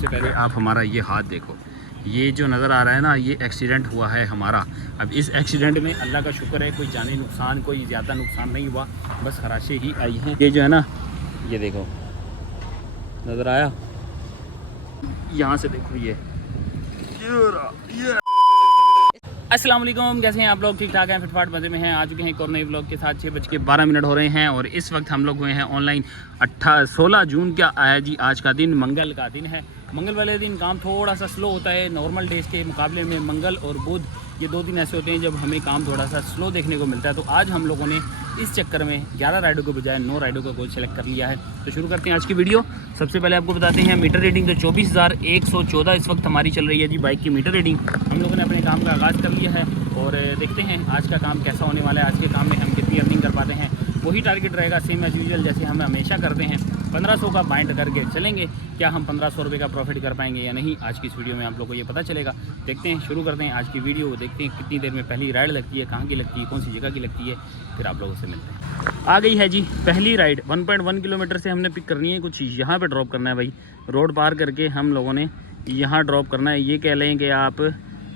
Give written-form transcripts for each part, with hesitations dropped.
सबसे पहले आप हमारा ये हाथ देखो, ये जो नज़र आ रहा है ना, ये एक्सीडेंट हुआ है हमारा। अब इस एक्सीडेंट में अल्लाह का शुक्र है कोई जानी नुकसान, कोई ज़्यादा नुकसान नहीं हुआ, बस खराशें ही आई हैं। ये जो है ना, ये देखो नज़र आया, यहाँ से देखो ये अस्सलाम वालेकुम, कैसे हैं आप लोग? ठीक ठाक हैं, फिटफाट मज़े में हैं। आ चुके हैं एक और नए व्लॉग के साथ। 6:12 हो रहे हैं और इस वक्त हम लोग हुए हैं ऑनलाइन। 16 जून क्या आया जी, आज का दिन मंगल का दिन है। मंगल वाले दिन काम थोड़ा सा स्लो होता है नॉर्मल डेज़ के मुकाबले में। मंगल और बुध ये 2 दिन ऐसे होते हैं जब हमें काम थोड़ा सा स्लो देखने को मिलता है। तो आज हम लोगों ने इस चक्कर में 11 राइडों के बजाय 9 राइडों का गोल सेलेक्ट कर लिया है। तो शुरू करते हैं आज की वीडियो। सबसे पहले आपको बताते हैं मीटर रीडिंग तो 24,114 इस वक्त हमारी चल रही है जी बाइक की मीटर रीडिंग। हम लोगों ने अपने काम का आगाज़ कर लिया है और देखते हैं आज का काम कैसा होने वाला है। आज के काम में हम कितनी अर्निंग कर पाते हैं, वही टारगेट रहेगा सेम एज यूजुअल जैसे हम हमेशा करते हैं। 1500 का बाइंड करके चलेंगे। क्या हम 1500 रुपये का प्रॉफिट कर पाएंगे या नहीं, आज की इस वीडियो में आप लोगों को ये पता चलेगा। देखते हैं, शुरू करते हैं आज की वीडियो। देखते हैं कितनी देर में पहली राइड लगती है, कहाँ की लगती है, कौन सी जगह की लगती है, फिर आप लोगों से मिलते हैं। आ गई है जी पहली राइड। 1.1 किलोमीटर से हमने पिक करनी है, कुछ यहाँ पर ड्रॉप करना है भाई। रोड पार करके हम लोगों ने यहाँ ड्रॉप करना है। ये कह लें कि आप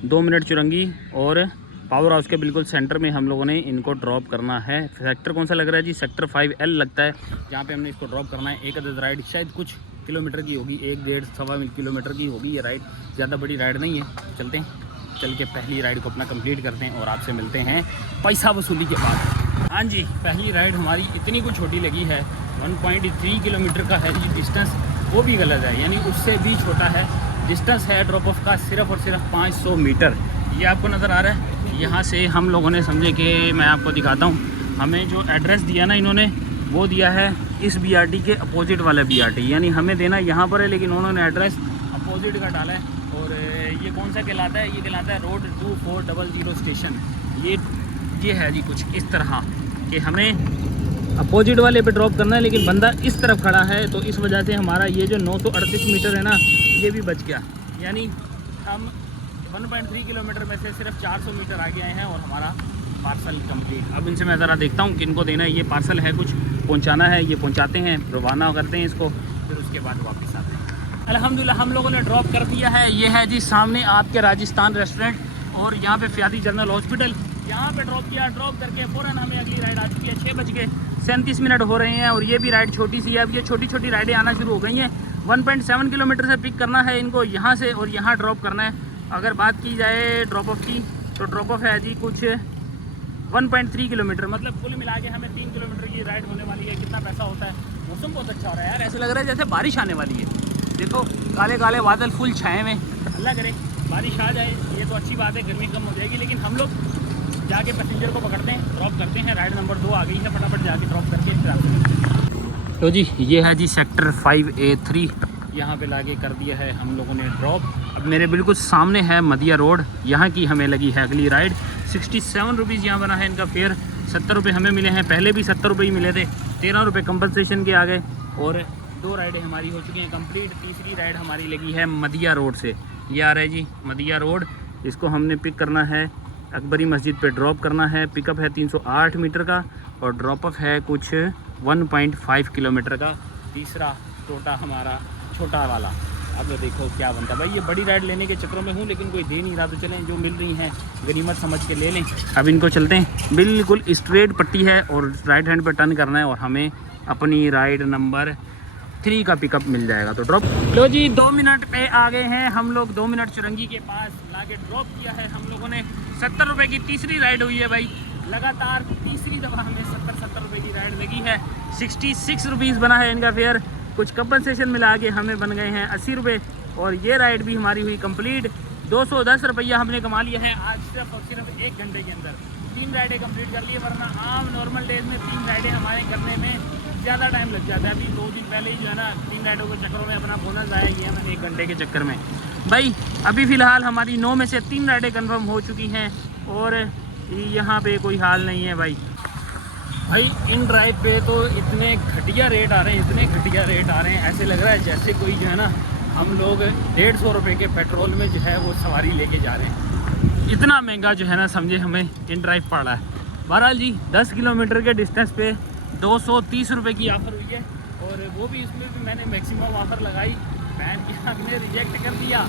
2 मिनट चुरंगी और पावर हाउस के बिल्कुल सेंटर में हम लोगों ने इनको ड्रॉप करना है। सेक्टर कौन सा लग रहा है जी? सेक्टर 5L लगता है, जहाँ पे हमने इसको ड्रॉप करना है। एक अदद राइड शायद कुछ किलोमीटर की होगी, 1-1.5-1.25 किलोमीटर की होगी ये राइड, ज़्यादा बड़ी राइड नहीं है। चलते हैं, चल के पहली राइड को अपना कंप्लीट करते हैं और आपसे मिलते हैं पैसा वसूली के बाद। हाँ जी, पहली राइड हमारी इतनी कुछ छोटी लगी है, 1.3 किलोमीटर का है जी डिस्टेंस। वो भी गलत है, यानी उससे भी छोटा है डिस्टेंस है ड्रॉप ऑफ का, सिर्फ और सिर्फ 500 मीटर। ये आपको नज़र आ रहा है। यहाँ से हम लोगों ने समझे कि मैं आपको दिखाता हूँ, हमें जो एड्रेस दिया ना इन्होंने, वो दिया है इस BRT के अपोजिट वाला BRT, यानी हमें देना यहाँ पर है लेकिन उन्होंने एड्रेस अपोजिट का डाला है। और ये कौन सा कहलाता है? ये कहलाता है रोड 2400 स्टेशन। ये है जी कुछ इस तरह कि हमें अपोजिट वाले पे ड्रॉप करना है लेकिन बंदा इस तरफ खड़ा है, तो इस वजह से हमारा ये जो 938 मीटर है ना, ये भी बच गया। यानी हम 1.3 किलोमीटर में से सिर्फ 400 मीटर आगे आए हैं और हमारा पार्सल कंप्लीट। अब इनसे मैं ज़रा देखता हूँ किनको देना है। ये पार्सल है, कुछ पहुँचाना है, ये पहुँचाते हैं, रवाना करते हैं इसको, फिर उसके बाद वापस आते हैं। अल्हम्दुलिल्लाह हम लोगों ने ड्रॉप कर दिया है। ये है जी सामने आपके राजस्थान रेस्टोरेंट और यहाँ पे फ़यादी जनरल हॉस्पिटल, यहाँ पे ड्रॉप किया। ड्रॉप करके फ़ौरन हमें अगली राइड आ चुकी है। 6:37 हो रहे हैं और ये भी राइड छोटी सी है। अब ये छोटी छोटी राइडें आना शुरू हो गई हैं। 1.7 किलोमीटर से पिक करना है इनको यहाँ से और यहाँ ड्रॉप करना है। अगर बात की जाए ड्रॉप ऑफ की, तो ड्रॉप ऑफ है जी कुछ 1.3 किलोमीटर, मतलब कुल मिला के हमें 3 किलोमीटर की राइड होने वाली है। कितना पैसा होता है? मौसम बहुत अच्छा हो रहा है यार, ऐसे लग रहा है जैसे बारिश आने वाली है। देखो काले काले बादल फुल छाए में, अल्लाह करे बारिश आ जाए, ये तो अच्छी बात है, गर्मी कम हो जाएगी। लेकिन हम लोग जाके पैसेंजर को पकड़ते हैं, ड्रॉप करते हैं। राइड नंबर 2 आ गई है, फटाफट जाके ड्रॉप करके फिर आपसे। तो जी ये है जी सेक्टर 5A3, यहाँ पे लाके कर दिया है हम लोगों ने ड्रॉप। अब मेरे बिल्कुल सामने है मदिया रोड, यहाँ की हमें लगी है अगली राइड। 67 रुपीज़ यहाँ बना है इनका फेयर। 70 रुपये हमें मिले हैं, पहले भी 70 रुपये ही मिले थे, 13 रुपये कंपनसेशन के आ गए और 2 राइडें हमारी हो चुकी हैं कंप्लीट। तीसरी राइड हमारी लगी है मदिया रोड से। ये आ रहा है जी मदिया रोड, इसको हमने पिक करना है, अकबरी मस्जिद पे ड्रॉप करना है। पिकअप है 308 मीटर का और ड्रॉप ऑफ है कुछ 1.5 किलोमीटर का। तीसरा टोटा हमारा छोटा वाला। अब देखो क्या बनता है भाई। ये बड़ी राइड लेने के चक्रों में हूँ लेकिन कोई दे नहीं रहा, तो चलें जो मिल रही हैं गनीमत समझ के ले लें। अब इनको चलते हैं, बिल्कुल स्ट्रेट पट्टी है और राइट हैंड पे टर्न करना है और हमें अपनी राइड नंबर 3 का पिकअप मिल जाएगा। तो ड्रॉप लो जी, 2 मिनट पे आ गए हैं हम लोग। 2 मिनट चुरंगी के पास लाके ड्रॉप किया है हम लोगों ने। 70 रुपये की तीसरी राइड हुई है भाई, लगातार तीसरी दफ़ा हमें 70 रुपये की राइड लगी है। 66 रुपीज़ बना है इनका फेयर, कुछ कंपनसेशन मिला के हमें बन गए हैं 80 रुपये। और ये राइड भी हमारी हुई कंप्लीट। 210 रुपया हमने कमा लिया है आज सिर्फ और सिर्फ 1 घंटे के अंदर। 3 राइडें कंप्लीट कर ली, वरना आम नॉर्मल डेज में 3 राइडें हमारे करने में ज़्यादा टाइम लग जाता है। अभी 2 दिन पहले ही जो है ना 3 राइडों के चक्करों में अपना बोनस आया किया मैंने 1 घंटे के चक्कर में भाई। अभी फ़िलहाल हमारी 9 में से 3 राइडें कन्फर्म हो चुकी हैं और यहाँ पे कोई हाल नहीं है भाई। इन ड्राइव पे तो इतने घटिया रेट आ रहे हैं, इतने घटिया रेट आ रहे हैं, ऐसे लग रहा है जैसे कोई जो है ना हम लोग 150 रुपये के पेट्रोल में जो है वो सवारी लेके जा रहे हैं। इतना महंगा जो है ना समझे हमें इन ड्राइव पड़ रहा है। बहरहाल जी 10 किलोमीटर के डिस्टेंस पे 230 रुपये की ऑफ़र हुई है और वो भी इसमें भी मैंने मैक्सिमम ऑफ़र लगाई। फैन की आग ने रिजेक्ट कर दिया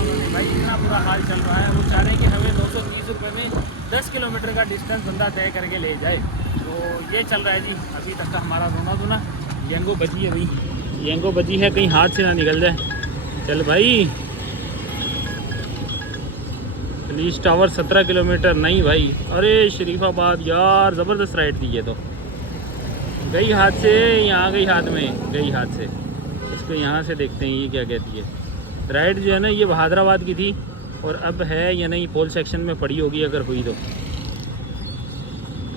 उन्होंने भाई। इतना बुरा हाल चल रहा है। वो चाह रहे हैं कि हमें 230 रुपये में 10 किलोमीटर का डिस्टेंस बंदा तय करके ले जाए। तो ये चल रहा है जी अभी तक का हमारा रोना धोना। यंगो बची है भाई, यंगो बची है, कहीं हाथ से ना निकल जाए। चल भाई, पुलिस टावर 17 किलोमीटर नहीं भाई। अरे शरीफाबाद यार, ज़बरदस्त राइड थी ये तो। गई हाथ से, यहाँ गई हाथ में, गई हाथ से। इसको यहाँ से देखते हैं ये क्या कहती है। राइड जो है ना ये बहादराबाद की थी और अब है या नहीं पोल सेक्शन में पड़ी होगी, अगर हुई तो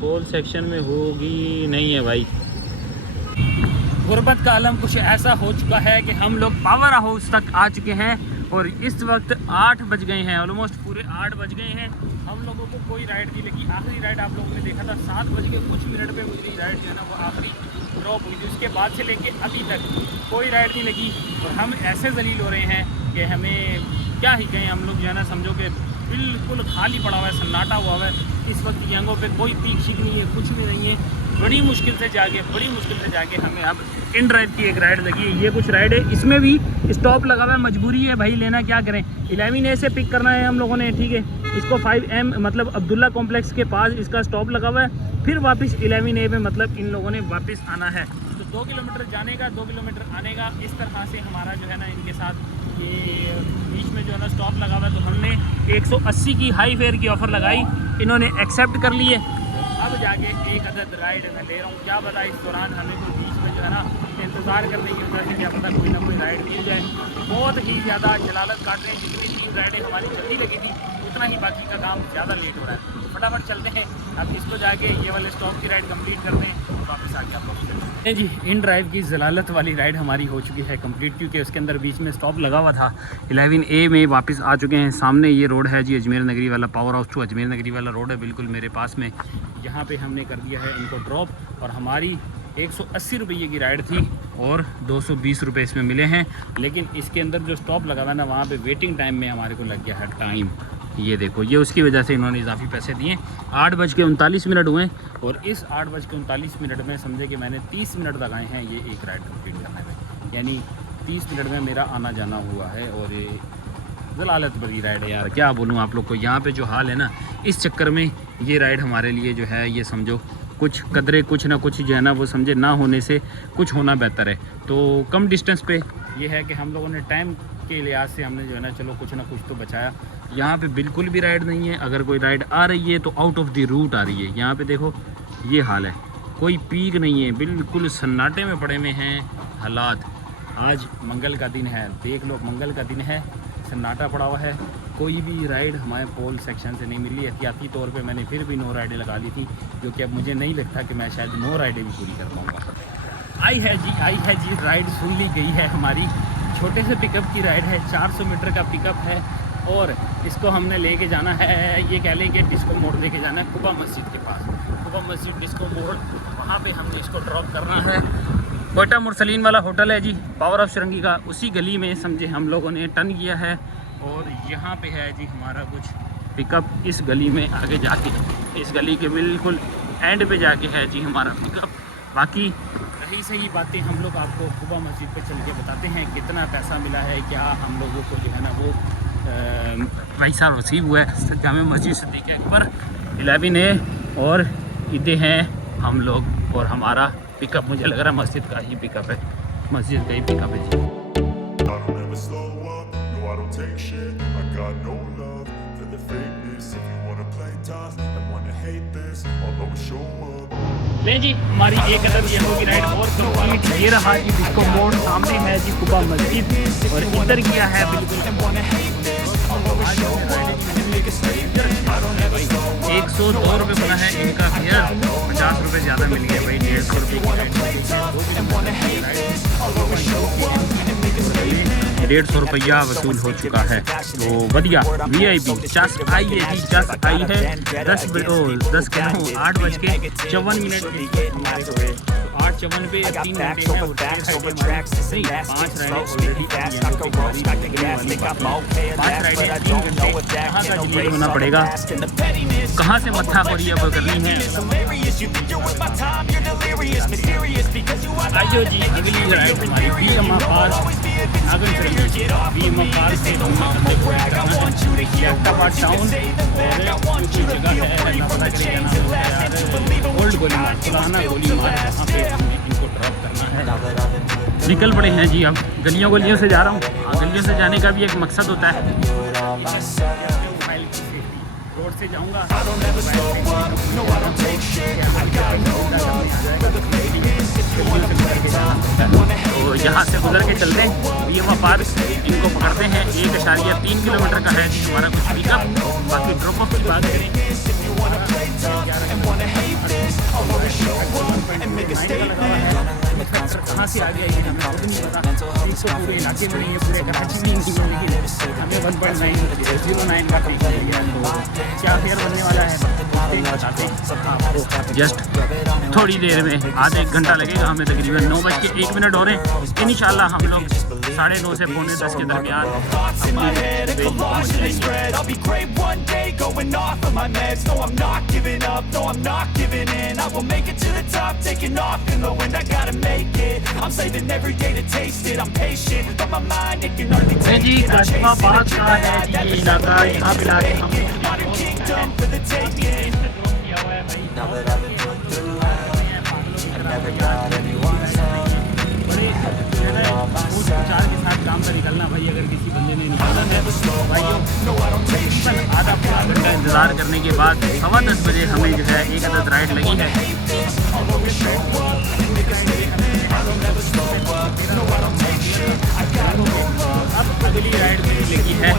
पोल सेक्शन में होगी, नहीं है भाई। गुर्बत का आलम कुछ ऐसा हो चुका है कि हम लोग पावर हाउस तक आ चुके हैं और इस वक्त 8 बज गए हैं, ऑलमोस्ट पूरे 8 बज गए हैं। हम लोगों को कोई राइड नहीं लगी। आखिरी राइड आप लोगों ने देखा था 7 बज के कुछ मिनट पे मेरी राइड जो है ना वो आखिरी ड्रॉप हुई थी। उसके बाद से लेके अभी तक कोई राइड नहीं लगी और हम ऐसे जलील हो रहे हैं कि हमें क्या ही कहें। हम लोग जो है ना समझो कि बिल्कुल खाली पड़ा हुआ है, सन्नाटा हुआ है इस वक्त। यंगों पे कोई पीक शीक नहीं है, कुछ भी नहीं है। बड़ी मुश्किल से जाके हमें अब इन ड्राइव की एक राइड लगी है। ये कुछ राइड है, इसमें भी स्टॉप लगा हुआ है, मजबूरी है भाई लेना, क्या करें। 11A से पिक करना है हम लोगों ने, ठीक है। इसको 5M मतलब अब्दुल्ला कॉम्प्लेक्स के पास इसका स्टॉप लगा हुआ है। फिर वापस 11A पे मतलब इन लोगों ने वापस आना है। तो 2 किलोमीटर जाने का, 2 किलोमीटर आने का, इस तरह से हमारा जो है ना इनके साथ ये बीच में जो है ना स्टॉप लगा हुआ है। तो हमने 180 की हाई फेयर की ऑफ़र लगाई, इन्होंने एक्सेप्ट कर लिए। अब जाके एक अदद राइड मैं ले रहा हूँ। क्या पता इस दौरान हमें कोई बीच में जो है ना इंतज़ार करने की वजह से क्या पता कोई ना कोई राइड मिल जाए। बहुत ही ज़्यादा जलालत काट रहे हैं। जितनी 3 राइडें हमारी जल्दी लगी थी उतना ही बाकी का काम ज़्यादा लेट हो रहा है। तो फटाफट चलते हैं, अब इसको जाके ये वाले स्टॉप की राइड कंप्लीट करते हैं और वापस आके आप लोग जी। इन ड्राइव की जलालत वाली राइड हमारी हो चुकी है कंप्लीट, क्योंकि उसके अंदर बीच में स्टॉप लगा हुआ था। 11A में वापस आ चुके हैं। सामने ये रोड है जी, अजमेर नगरी वाला, पावर हाउस टू अजमेर नगरी वाला रोड है बिल्कुल मेरे पास में। यहाँ पे हमने कर दिया है इनको ड्रॉप और हमारी 180 रुपये की राइड थी और 220 रुपये इसमें मिले हैं। लेकिन इसके अंदर जो स्टॉप लगा हुआ ना वहाँ पे वेटिंग टाइम में हमारे को लग गया है टाइम। ये देखो, ये उसकी वजह से इन्होंने इजाफी पैसे दिए। 8:39 हुए और इस 8:39 में समझे कि मैंने 30 मिनट लगाए हैं ये एक राइड कंप्लीट करने में, यानी 30 मिनट में मेरा आना जाना हुआ है। और ये जलालत भरी राइड है यार, क्या बोलूँ आप लोग को। यहाँ पे जो हाल है ना, इस चक्कर में ये राइड हमारे लिए जो है ये समझो कुछ कदरे कुछ ना कुछ जो है ना वो समझे ना होने से कुछ होना बेहतर है। तो कम डिस्टेंस पे ये है कि हम लोगों ने टाइम के लिहाज से हमने जो है ना चलो कुछ ना कुछ तो बचाया। यहाँ पे बिल्कुल भी राइड नहीं है, अगर कोई राइड आ रही है तो आउट ऑफ द रूट आ रही है। यहाँ पे देखो ये हाल है, कोई पीक नहीं है, बिल्कुल सन्नाटे में पड़े हुए हैं हालात। आज मंगल का दिन है, देख लो मंगल का दिन है, सन्नाटा पड़ा हुआ है। कोई भी राइड हमारे पोल सेक्शन से नहीं मिली। एहतियाती तौर पे मैंने फिर भी 9 राइडें लगा ली थी, जो कि अब मुझे नहीं लगता कि मैं शायद 9 राइडें भी पूरी कर पाऊँगा। आई है जी राइड सुन ली गई है हमारी। छोटे से पिकअप की राइड है, 400 मीटर का पिकअप है और इसको हमने लेके जाना है, ये कह लें कि डिस्को मोड़ लेके जाना है कुबा मस्जिद के पास। कुबा मस्जिद डिस्को मोड़, वहाँ पे हमने इसको ड्रॉप करना है। कोयटा मुरसलीन वाला होटल है जी, पावर ऑफ शरंगी का, उसी गली में समझे हम लोगों ने टर्न किया है। और यहाँ पे है जी हमारा कुछ पिकअप, इस गली में आगे जाके, इस गली के बिल्कुल एंड पे जाके है जी हमारा पिकअप। बाकी रही सही बातें हम लोग आपको कुबा मस्जिद पे चल के बताते हैं कितना पैसा मिला है, क्या हम लोगों को जो है ना वो पैसा वसीब हुआ है। जामे मस्जिद सिद्दीक़ अकबर 11A और इधर हैं हम लोग और हमारा पिकअप, मुझे लग रहा है मस्जिद का ही पिकअप है, मस्जिद का ही पिकअप है जी। ले जी हमारी एक अदद ये होगी राइड और कंप्लीट। ये रहा जी डिस्को मोड़, सामने है जी कुबा मस्जिद और इधर किया है बिल्कुल 102 रुपये बना है इनका फेयर, 50 रुपये ज़्यादा मिल गया भाई, 150 रुपये की राइड। 150 रुपया वसूल हो चुका है। तो बढ़िया VIP चस आई है जी, चस आई है 10 किलो 8:54 हमारे 8:54 पे 3 घंटे हैं और 5 राइडें ऑलरेडी 5 राइडें 3 घंटे कहाँ का डिलीट होना पड़ेगा, कहाँ से मत्था खोरी अब करनी है। आइयो जी अगली राइड हमारी बीएमआर पार्क नागन चलेंगे। बीएमआर पार्क से अट्टापाट टाउन और जो जगह है ना पता करेगा ओल्ड गोली मार्ग पुराना गोली मार्ग, वहाँ पे हमें इनको ड्रॉप करना है। निकल पड़े हैं जी, अब गलियों गलियों से जा रहा हूँ। गलियों से जाने का भी एक मकसद होता है। रोड से जाऊँगा तो यहाँ से गुजर के चलते हैं बीएमआर पार्क, इनको पकड़ते हैं। 1.3 किलोमीटर का है जी हमारा कुछ पिकअप। बाकी ड्रॉप ऑफ की बात करें कहाँ से आ गया ये हमें खुद नहीं पता। इसको पूरे इलाके में नहीं है, पूरे कराची में नहीं है, लेकिन हमें 1.909 का पे किया। तो क्या फेयर बनने वाला है बताते हैं आपको। जस्ट थोड़ी देर में आधे 1 घंटा लगेगा हमें, तकरीबन 9:01 हो रहे हैं। इंशाल्लाह हम लोग 9:30 से 9:45 के दरमियान जी कस्माबाद का है ये इलाका। यहाँ पे लाके हम बड़े उपचार के साथ काम पर निकलना भाई। अगर किसी बंदे ने निकाला है भाइयों, आधा पूरा घंटा इंतज़ार करने के बाद 10:15 बजे हमें जो है एक अदद राइड लगी है। अब अगली राइड लगी है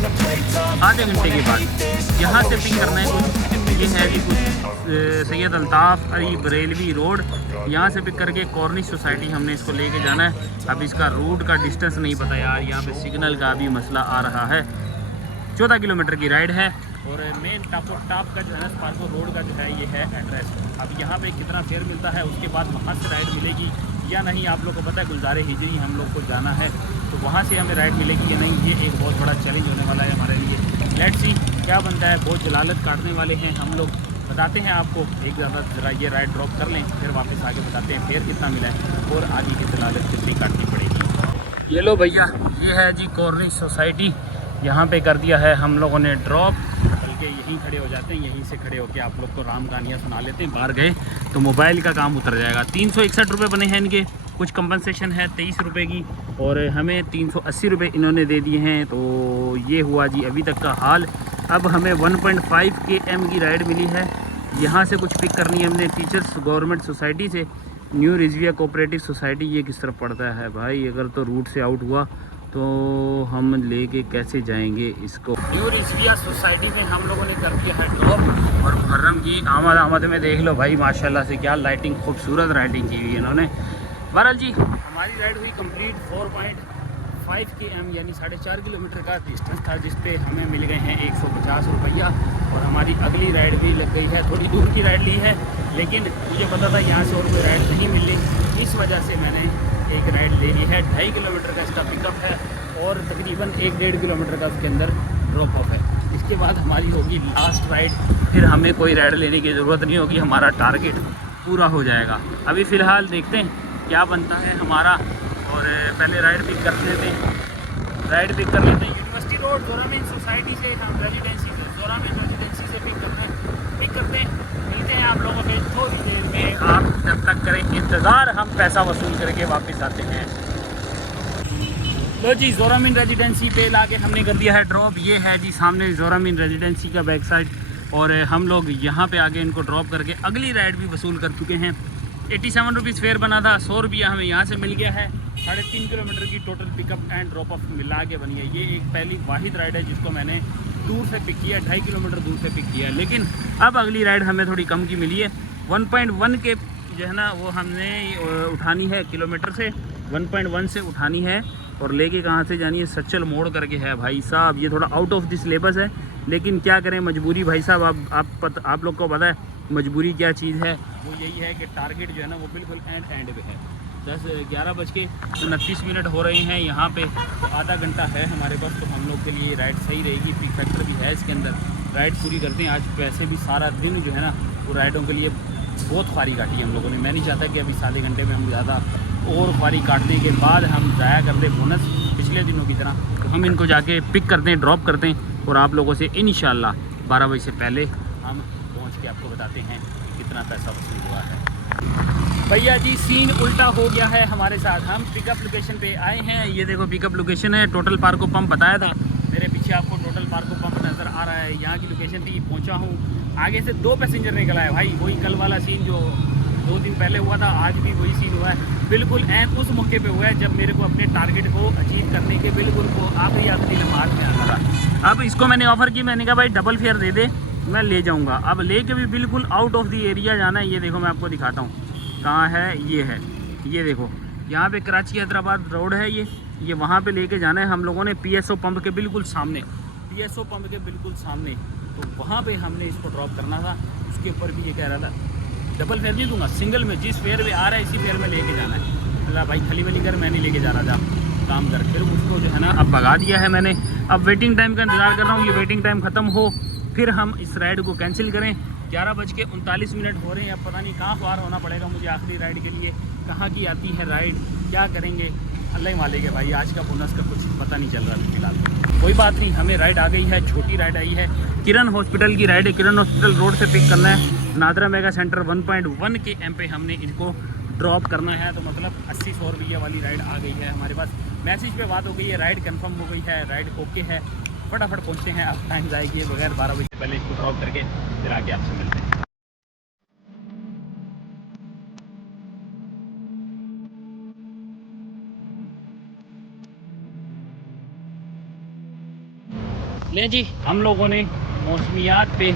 आधे घंटे के बाद। यहाँ से पिक करना है कुछ, ये है जी कुछ सैयद अल्ताफ़ अली बरेलवी रोड। यहाँ से पिक करके कॉर्निश सोसाइटी हमने इसको लेके जाना है। अब इसका रूट का डिस्टेंस नहीं पता यार, यहाँ पे सिग्नल का भी मसला आ रहा है। 14 किलोमीटर की राइड है और मेन टॉप का जो है ना स्पार्को रोड का जो है ये है एड्रेस। अब यहाँ पे कितना फेयर मिलता है, उसके बाद वहाँ से राइड मिलेगी या नहीं, आप लोग को पता है गुलजार हिजरी हम लोग को जाना है, तो वहाँ से हमें राइड मिलेगी या नहीं, ये एक बहुत बड़ा चैलेंज होने वाला है हमारे लिए। लेट्स सी क्या बनता है। बहुत जलालत काटने वाले हैं हम लोग, बताते हैं आपको। एक ज़्यादा ज़रा ये राइड ड्रॉप कर लें, फिर वापस आगे बताते हैं फेयर कितना मिला है और आगे की जलालत कितनी काटनी पड़ेगी। ये लो भैया, ये है जी कॉर्निश सोसाइटी। यहाँ पे कर दिया है हम लोगों ने ड्रॉप, बल्कि यहीं खड़े हो जाते हैं। यहीं से खड़े होकर आप लोग को राम कहानियाँ सुना लेते हैं। बाहर गए तो मोबाइल का काम उतर जाएगा। 361 रुपये बने हैं इनके, कुछ कंपनसेशन है 23 रुपये की और हमें 380 रुपये इन्होंने दे दिए हैं। तो ये हुआ जी अभी तक का हाल। अब हमें 1.5 km की राइड मिली है। यहाँ से कुछ पिक करनी है हमने टीचर्स गवर्नमेंट सोसाइटी से। न्यू रिजविया कोऑपरेटिव सोसाइटी ये किस तरफ पड़ता है भाई? अगर तो रूट से आउट हुआ तो हम लेके कैसे जाएंगे इसको। न्यू रिजविया सोसाइटी में हम लोगों ने कर दिया है ड्रॉप और मुहर्रम की आमद में देख लो भाई माशाल्लाह से क्या लाइटिंग, खूबसूरत राइटिंग की हुई है इन्होंने। बहरहाल जी हमारी राइड हुई कंप्लीट। 4.5 km यानी 4.5 किलोमीटर का डिस्टेंस था, जिस पे हमें मिल गए हैं 150 रुपया और हमारी अगली राइड भी लग गई है। थोड़ी दूर की राइड ली है, लेकिन मुझे पता था यहाँ से और कोई राइड नहीं मिल रही, इस वजह से मैंने एक राइड ले ली है। 2.5 किलोमीटर का इसका पिकअप है और तकरीबन 1-1.5 किलोमीटर का उसके अंदर ड्रॉप ऑफ है। इसके बाद हमारी होगी लास्ट राइड, फिर हमें कोई राइड लेने की ज़रूरत नहीं होगी, हमारा टारगेट पूरा हो जाएगा। अभी फ़िलहाल देखते हैं क्या बनता है हमारा और पहले राइड पिक कर लेते हैं। यूनिवर्सिटी रोड जोरामीन सोसाइटी से हम रेजिडेंसी से जोरामीन रेजिडेंसी से पिक करते हैं। मिलते हैं आप लोगों के थोड़ी देर में। आप जब तक करें इंतज़ार, हम पैसा वसूल करके वापस आते हैं। लो जी जोरामीन रेजिडेंसी पे लाके हमने कर दिया है ड्रॉप। ये है जी सामने जोरामीन रेजिडेंसी का बैक साइड और हम लोग यहाँ पे आगे इनको ड्रॉप करके अगली राइड भी वसूल कर चुके हैं। 87 रुपीज़ फेयर बना था, 100 रुपया हमें यहाँ से मिल गया है। 3.5 किलोमीटर की total pickup and drop of मिला के बनी है। ये एक पहली वाहिद राइड है जिसको मैंने दूर से पिक किया, 2.5 किलोमीटर दूर से पिक किया। लेकिन अब अगली राइड हमें थोड़ी कम की मिली है। 1.1 के जो है ना वो हमने उठानी है किलोमीटर से, 1.1 से उठानी है और लेके कहाँ से जानी है, सच्चल मोड़ करके है भाई साहब। ये थोड़ा आउट ऑफ द सिलेबस है, लेकिन क्या करें, मजबूरी भाई साहब। आप लोग को पता है मजबूरी क्या चीज़ है। वो यही है कि टारगेट जो है ना वो बिल्कुल एंड पे है। 11:29 हो रहे हैं यहाँ पे। तो आधा घंटा है हमारे पास, तो हम लोग के लिए राइड सही रहेगी। पीक फैक्टर भी है इसके अंदर, राइड पूरी करते हैं आज। वैसे भी सारा दिन जो है ना वो राइडों के लिए बहुत ख्वारी काटी हम लोगों ने। मैं नहीं चाहता कि अभी आधे घंटे में हम ज़्यादा और ख्वारी काटने के बाद हम ज़ाया कर दें बोनस पिछले दिनों की तरह। तो हम इनको जाके पिक करते हैं, ड्रॉप करते हैं और आप लोगों से इंशाल्लाह 12 बजे से पहले हम पहुंच के आपको बताते हैं कितना पैसा वसूल हुआ है। भैया जी सीन उल्टा हो गया है हमारे साथ। हम पिकअप लोकेशन पे आए हैं, ये देखो पिकअप लोकेशन है। टोटल पार्को पंप बताया था, मेरे पीछे आपको टोटल पार्को पंप नज़र आ रहा है। यहाँ की लोकेशन थी, पहुँचा हूँ। आगे से 2 पैसेंजर निकल आए भाई, वही कल वाला सीन जो 2 दिन पहले हुआ था, आज भी वही सीन हुआ है। बिल्कुल उस मौके पे हुआ है जब मेरे को अपने टारगेट को अचीव करने के बिल्कुल को आखिरी लम्हात में आना था। अब इसको मैंने ऑफ़र की, मैंने कहा भाई डबल फेयर दे दे, मैं ले जाऊँगा। अब ले के भी बिल्कुल आउट ऑफ द एरिया जाना है। ये देखो मैं आपको दिखाता हूँ कहाँ है, ये देखो यहाँ पे कराची हैदराबाद रोड है ये वहाँ पे लेके जाना है हम लोगों ने। PSO पंप के बिल्कुल सामने, PSO पंप के बिल्कुल सामने, तो वहाँ पे हमने इसको ड्रॉप करना था। उसके ऊपर भी ये कह रहा था डबल फेयर नहीं दूंगा, सिंगल में जिस फेयर में आ रहा है इसी फेयर में लेके जाना है। अल्लाह भाई खली वली कर, मैं नहीं लेके जा रहा था काम कर। फिर उसको जो है ना अब भगा दिया है मैंने। अब वेटिंग टाइम का इंतज़ार कर रहा हूँ, ये वेटिंग टाइम ख़त्म हो फिर हम इस राइड को कैंसिल करें। 11:39 हो रहे हैं। अब पता नहीं कहाँ पार होना पड़ेगा मुझे आखिरी राइड के लिए, कहाँ की आती है राइड, क्या करेंगे अल्लाह ही मालिक है भाई। आज का बोनस का कुछ पता नहीं चल रहा है फिलहाल। कोई बात नहीं, हमें राइड आ गई है, छोटी राइड आई है। किरण हॉस्पिटल की राइड है, किरण हॉस्पिटल रोड से पिक करना है। नादरा मेगा सेंटर 1.1 के एम पे हमने इनको ड्रॉप करना है। तो मतलब 80-100 रुपये वाली राइड आ गई है हमारे पास। मैसेज पे बात हो गई है, राइड कंफर्म हो गई है, राइड ओके है। फटाफट पहुँचते हैं, अब टाइम जाएगी बगैर 12 बजे से पहले इसको ड्रॉप करके फिर आके आपसे मिलते हैं। ले जी हम लोगों ने मौसमियात पे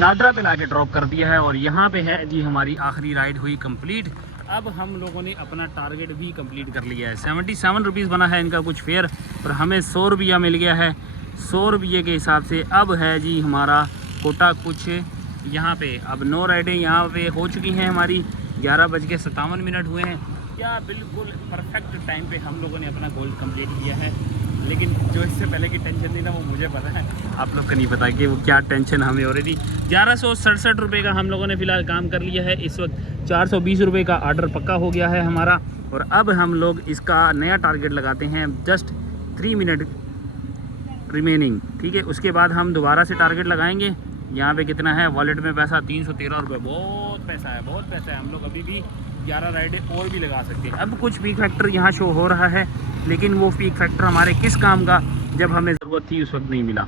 नादरा पे लाके ड्रॉप कर दिया है और यहाँ पे है जी हमारी आखिरी राइड हुई कंप्लीट। अब हम लोगों ने अपना टारगेट भी कंप्लीट कर लिया है। 77 रुपीज़ बना है इनका कुछ फेयर और हमें 100 रुपया मिल गया है। 100 रुपये के हिसाब से अब है जी हमारा कोटा कुछ यहाँ पे। अब 9 राइडें यहाँ पे हो चुकी हैं हमारी। 11:57 हुए हैं। क्या बिल्कुल परफेक्ट टाइम पे हम लोगों ने अपना गोल कंप्लीट किया है। लेकिन जो इससे पहले की टेंशन थी ना वो मुझे पता है, आप लोग को नहीं पता कि वो क्या टेंशन हमें हो रही थी। 1167 रुपये का हम लोगों ने फ़िलहाल काम कर लिया है। इस वक्त 420 रुपये का आर्डर पक्का हो गया है हमारा। और अब हम लोग इसका नया टारगेट लगाते हैं, जस्ट 3 मिनट रिमेनिंग, ठीक है। उसके बाद हम दोबारा से टारगेट लगाएंगे। यहाँ पे कितना है वॉलेट में पैसा, 313 रुपये, बहुत पैसा है, बहुत पैसा है। हम लोग अभी भी 11 राइडें और भी लगा सकते हैं। अब कुछ पीक फैक्टर यहाँ शो हो रहा है, लेकिन वो पीक फैक्टर हमारे किस काम का, जब हमें ज़रूरत थी उस वक्त नहीं मिला।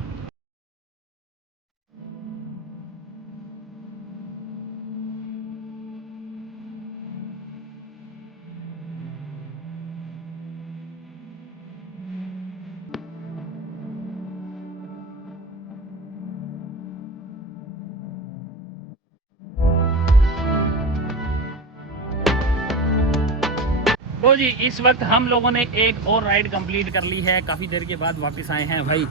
तो जी इस वक्त हम लोगों ने एक और राइड कंप्लीट कर ली है। काफ़ी देर के बाद वापस आए हैं भाई।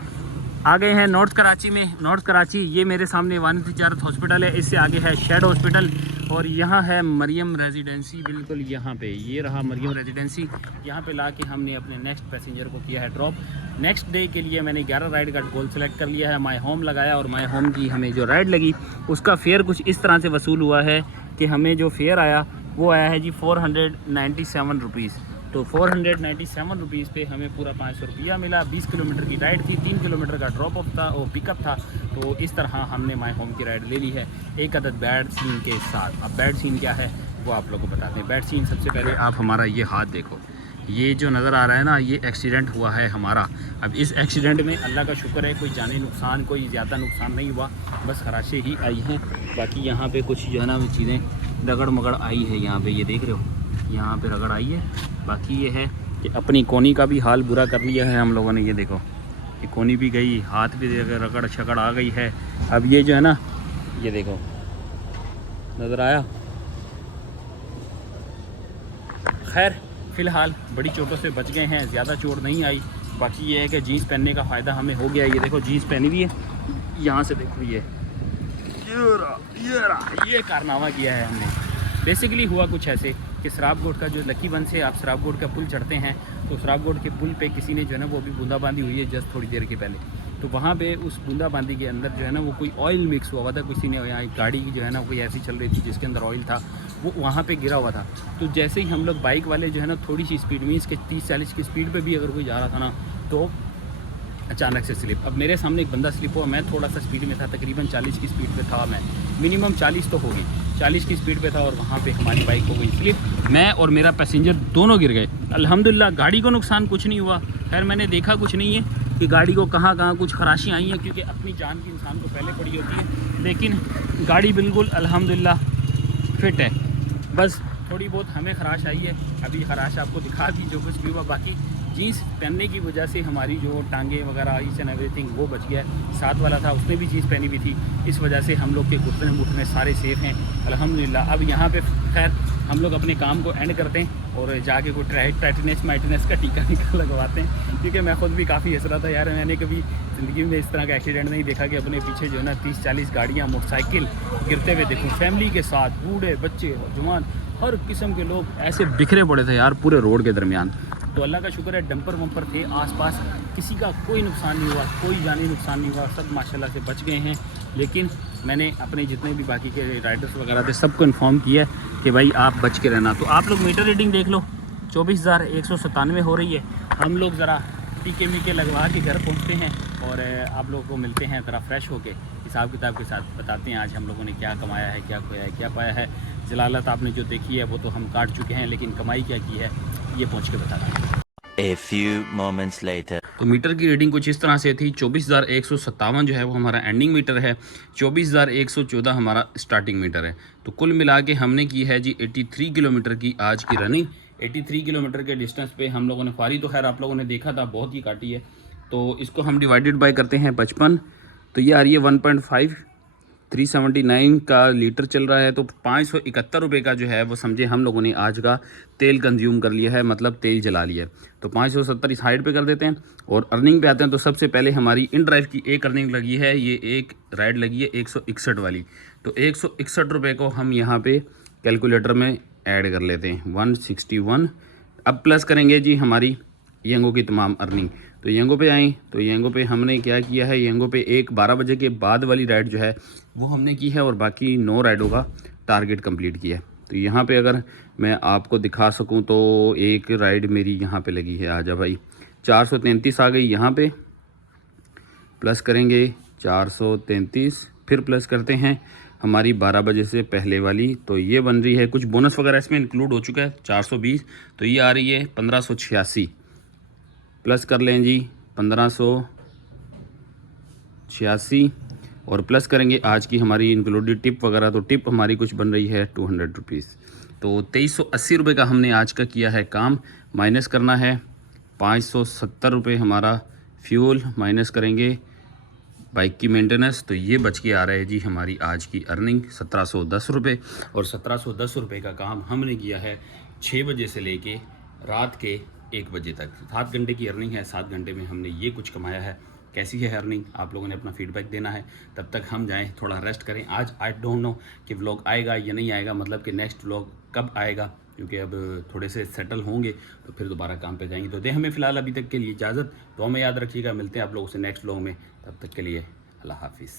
आ गए हैं नॉर्थ कराची में। नॉर्थ कराची ये मेरे सामने वानी तिजारत हॉस्पिटल है, इससे आगे है शेड हॉस्पिटल और यहाँ है मरियम रेजिडेंसी। बिल्कुल यहाँ पे ये रहा मरियम रेजिडेंसी। यहाँ पे ला के हमने अपने नेक्स्ट पैसेंजर को किया है ड्रॉप। नेक्स्ट डे के लिए मैंने 11 राइड का गोल सेलेक्ट कर लिया है। माई होम लगाया और माई होम की हमें जो राइड लगी उसका फेयर कुछ इस तरह से वसूल हुआ है कि हमें जो फेयर आया वो आया है जी 497 रुपीज़। तो 497 रुपीज़ पे हमें पूरा 500 रुपया मिला। 20 किलोमीटर की राइड थी, 3 किलोमीटर का ड्रॉप ऑफ था और पिकअप था। तो इस तरह हमने माई होम की राइड ले ली है, एक अदद बैड सीन के साथ। अब बैड सीन क्या है वो आप लोगों को बताते हैं। बैड सीन सबसे पहले आप हमारा ये हाथ देखो, ये जो नज़र आ रहा है ना, ये एक्सीडेंट हुआ है हमारा। अब इस एक्सीडेंट में अल्लाह का शुक्र है कोई जानी नुकसान, कोई ज़्यादा नुकसान नहीं हुआ, बस खराशें ही आई हैं। बाकी यहाँ पे कुछ जो है ना चीज़ें रगड़ मगड़ आई है। यहाँ पे ये देख रहे हो, यहाँ पे रगड़ आई है। बाकी ये है कि अपनी कोनी का भी हाल बुरा कर लिया है हम लोगों ने। ये देखो ये कोनी भी गई, हाथ भी रगड़ शकड़ आ गई है। अब ये जो है ना, ये देखो नज़र आया। खैर फ़िलहाल बड़ी चोटों से बच गए हैं, ज़्यादा चोट नहीं आई। बाकी ये है कि जीन्स पहनने का फ़ायदा हमें हो गया। ये देखो जीन्स पहनी हुई है, यहाँ से देखो ये कारनामा किया है हमने। बेसिकली हुआ कुछ ऐसे कि सराबकोट का जो लकी वन से आप सराबकोट का पुल चढ़ते हैं, तो सराबकोट के पुल पे किसी ने जो है ना वो भी बूंदाबांदी हुई है जस्ट थोड़ी देर के पहले, तो वहाँ पे उस बूंदाबांदी के अंदर जो है ना वो कोई ऑयल मिक्स हुआ था, किसी ने यहाँ एक गाड़ी जो है ना कोई ऐसी चल रही थी जिसके अंदर ऑयल था, वो वहाँ पे गिरा हुआ था। तो जैसे ही हम लोग बाइक वाले जो है ना थोड़ी सी स्पीड में, इसके 30-40 की स्पीड पे भी अगर कोई जा रहा था ना, तो अचानक से स्लिप। अब मेरे सामने एक बंदा स्लिप हुआ, मैं थोड़ा सा स्पीड में था, तकरीबन 40 की स्पीड पे था, मैं मिनिमम 40 तो होगी, 40 की स्पीड पे था, और वहाँ पे हमारी बाइक हो गई स्लिप। मैं और मेरा पैसेंजर दोनों गिर गए। अल्हम्दुलिल्लाह गाड़ी को नुकसान कुछ नहीं हुआ। खैर मैंने देखा कुछ नहीं है कि गाड़ी को कहाँ कहाँ कुछ खराशियाँ आई हैं, क्योंकि अपनी जान की इंसान को पहले पड़ी होती है, लेकिन गाड़ी बिल्कुल अल्हम्दुलिल्लाह फिट है। बस थोड़ी बहुत हमें खराश आई है, अभी खराश आपको दिखा दी जो कुछ भी हुआ। बाकी जीन्स पहनने की वजह से हमारी जो टांगे वगैरह ईच एंड एवरीथिंग वो बच गया है। साथ वाला था उसने भी जीन्स पहनी हुई थी, इस वजह से हम लोग के घुटने सारे सेफ़ हैं अल्हम्दुलिल्लाह। अब यहाँ पे खैर हम लोग अपने काम को एंड करते हैं और जाके कोई टाइटनेस का टीका लगवाते हैं, क्योंकि मैं खुद भी काफ़ी हंस रहा था यार। मैंने कभी ज़िंदगी में इस तरह का एक्सीडेंट नहीं देखा कि अपने पीछे जो है ना 30-40 गाड़ियाँ मोटरसाइकिल गिरते हुए देखूँ, फैमिली के साथ, बूढ़े बच्चे जवान हर किस्म के लोग ऐसे बिखरे पड़े थे यार पूरे रोड के दरमियान। तो अल्लाह का शुक्र है डंपर वंपर थे आसपास, किसी का कोई नुकसान नहीं हुआ, कोई जानी नुकसान नहीं हुआ, सब माशाल्लाह से बच गए हैं। लेकिन मैंने अपने जितने भी बाकी के राइडर्स वगैरह थे सबको इन्फॉर्म किया है कि भाई आप बच के रहना। तो आप लोग मीटर रीडिंग देख लो, 24,197 हो रही है। हम लोग ज़रा टीके लगवा के घर पहुँचते हैं और आप लोगों को मिलते हैं ज़रा फ्रेश होके हिसाब किताब के साथ, बताते हैं आज हम लोगों ने क्या कमाया है, क्या खोया है, क्या पाया है। जलालत आपने जो देखी है वो तो हम काट चुके हैं, लेकिन कमाई क्या की है ये पहुँच के बताना है। A few moments later. तो मीटर की रीडिंग कुछ इस तरह से थी। 24,157 जो है वो हमारा एंडिंग मीटर है, 24,114 हमारा स्टार्टिंग मीटर है। तो कुल मिला के हमने की है जी 83 किलोमीटर की आज की रनिंग। 83 किलोमीटर के डिस्टेंस पे हम लोगों ने फारी तो खैर आप लोगों ने देखा था बहुत ही काटी है, तो इसको हम डिवाइडेड बाय करते हैं 55, तो ये आ रही है 1.5, 379 का लीटर चल रहा है। तो 571 रुपये का जो है वो समझे हम लोगों ने आज का तेल कंज्यूम कर लिया है, मतलब तेल जला लिया है। तो 570 इस साइड पे कर देते हैं और अर्निंग पे आते हैं। तो सबसे पहले हमारी इन ड्राइव की एक अर्निंग लगी है, ये एक राइड लगी है 161 वाली। तो 161 रुपये को हम यहाँ पे कैलकुलेटर में ऐड कर लेते हैं 161। अब प्लस करेंगे जी हमारी यंगो की तमाम अर्निंग। तो यंगो पे आएँ तो यंगो पे हमने क्या किया है, यंगो पे एक 12 बजे के बाद वाली राइड जो है वो हमने की है और बाकी 9 राइडों का टारगेट कंप्लीट किया है। तो यहाँ पे अगर मैं आपको दिखा सकूँ तो एक राइड मेरी यहाँ पे लगी है, आजा भाई, 433 आ गई यहाँ पे, प्लस करेंगे 433, फिर प्लस करते हैं हमारी 12 बजे से पहले वाली, तो ये बन रही है, कुछ बोनस वगैरह इसमें इंक्लूड हो चुका है 420, तो ये आ रही है 1586, प्लस कर लें जी 1586 और प्लस करेंगे आज की हमारी इंक्लूडेड टिप वगैरह, तो टिप हमारी कुछ बन रही है 200 रुपीज़। तो 2380 रुपये का हमने आज का किया है काम। माइनस करना है 570 रुपये हमारा फ्यूल, माइनस करेंगे बाइक की मेंटेनेंस, तो ये बच के आ रहा है जी हमारी आज की अर्निंग 1710 रुपये। और 1710 रुपये का काम हमने किया है 6 बजे से लेके रात के 1 बजे तक। 7 घंटे की अर्निंग है, 7 घंटे में हमने ये कुछ कमाया है। कैसी है अर्निंग आप लोगों ने अपना फीडबैक देना है, तब तक हम जाएं थोड़ा रेस्ट करें। आज आई डोंट नो कि व्लॉग आएगा या नहीं आएगा, मतलब कि नेक्स्ट व्लॉग कब आएगा, क्योंकि अब थोड़े से सेटल होंगे तो फिर दोबारा काम पे जाएंगे। तो दे हमें फ़िलहाल अभी तक के लिए इजाज़त, तो हमें याद रखिएगा, मिलते हैं आप लोगों से नेक्स्ट व्लॉग में, तब तक के लिए अल्लाह हाफिज़।